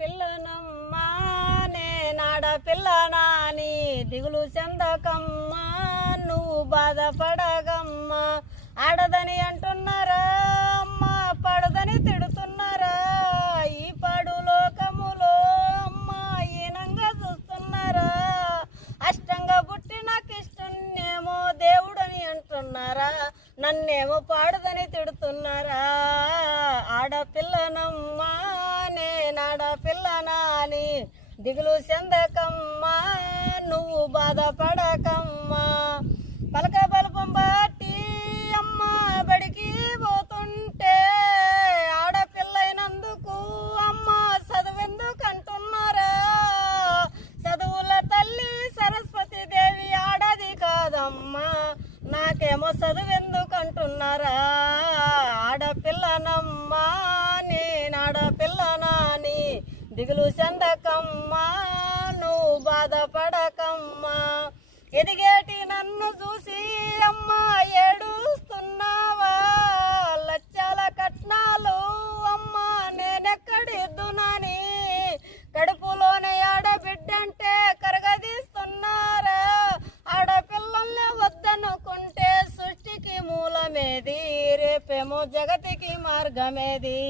పిల్లనమ్మా నేనాడపిల్లనాని దిగులు చెందకమ్మా నువ్వు బాధపడగమ్మా. ఆడదని అంటున్నారా అమ్మా, పడదని తిడుతున్నారా, ఈ పాడు లోకములో అమ్మా ఈనంగా చూస్తున్నారా. అష్టంగా పుట్టిన కిష్టున్నేమో దేవుడని అంటున్నారా, నన్నేమో పాడుదని తిడుతున్నారా. ఆడపిల్లనమ్మా నేనాడపిల్లనాని దిగులు చెందకమ్మా నువ్వు బాధపడకమ్మా. పలక బలపం బట్టి అమ్మ బడికి పోతుంటే ఆడపిల్లైనందుకు అమ్మ చదువెందుకు అంటున్నారా. చదువుల తల్లి సరస్వతి దేవి ఆడది కాదమ్మా, నాకేమో చదువెందుకు అంటున్నారా. ఆడపిల్లనమ్మా నేనాడపిల్లనాని దిగులు చెందకమ్మా నువ్వు బాధపడకమ్మా. ఎదిగేటి నన్ను చూసి అమ్మ ఏడుస్తున్నావా, లక్షల కట్నాలు అమ్మ నేనెక్కడిద్దునని కడుపులోనే ఆడబిడ్డంటే కరగదీస్తున్నారా. ఆడపిల్లల్ని వద్దనుకుంటే సృష్టికి మూలమేది, రేపేమో జగతికి మార్గమేది.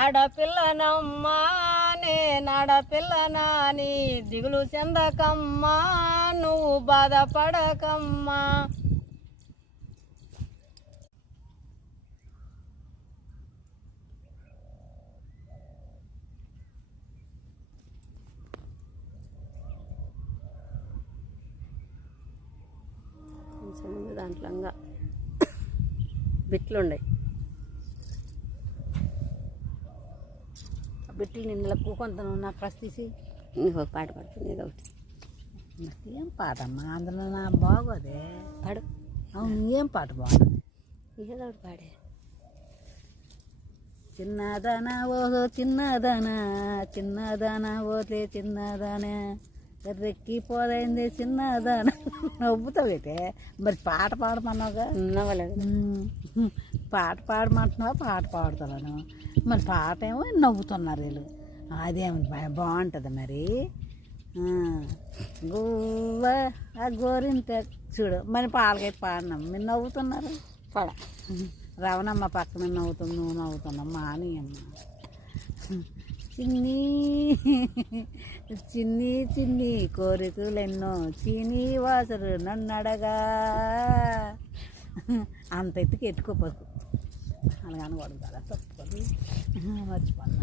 ఆడపిల్లనమ్మా నేనాడపిల్లనాని దిగులు చెందకమ్మా నువ్వు బాధపడకమ్మా. దాంట్లో బిట్లుండే బిట్లు నిన్న కొంత నాకు ఫస్ట్ తీసి ఇంకో పాట పడుతుంది ఏదో ఒకటి. ఏం పాట అమ్మా అందులో నా బాగోదే పాడు. అవును ఏం పాట బాగుంది ఏదో ఒకటి పాడే. చిన్నదానా ఓహో చిన్నదానా, చిన్నదానా ఓతే చిన్నదానా, రెక్కిపోదైంది చిన్నదానా. నవ్వుతావైతే మరి పాట పాడమన్నావుగా. పాట పాడమంటున్నావా, పాట పాడుతున్నాను మరి. పాట ఏమో నవ్వుతున్నారు వీళ్ళు, అదేమి బాగుంటుంది మరి. గువ్వ ఆ గోరింత చూడు మరి పాలకై పాడినాం, మీరు నవ్వుతున్నారు. పాడ రవణమ్మ పక్కన నవ్వుతుంది, నువ్వు నవ్వుతున్నావు మాని అమ్మ. చిన్ని చిన్ని చిన్ని కోరికలెన్నో చీనీ వాసరు నన్నడగా. అంత ఎత్తుకి ఎట్టుకోపోదు అలాగని వాడు కదా తప్పుకోదు మర్చిపోన్నా.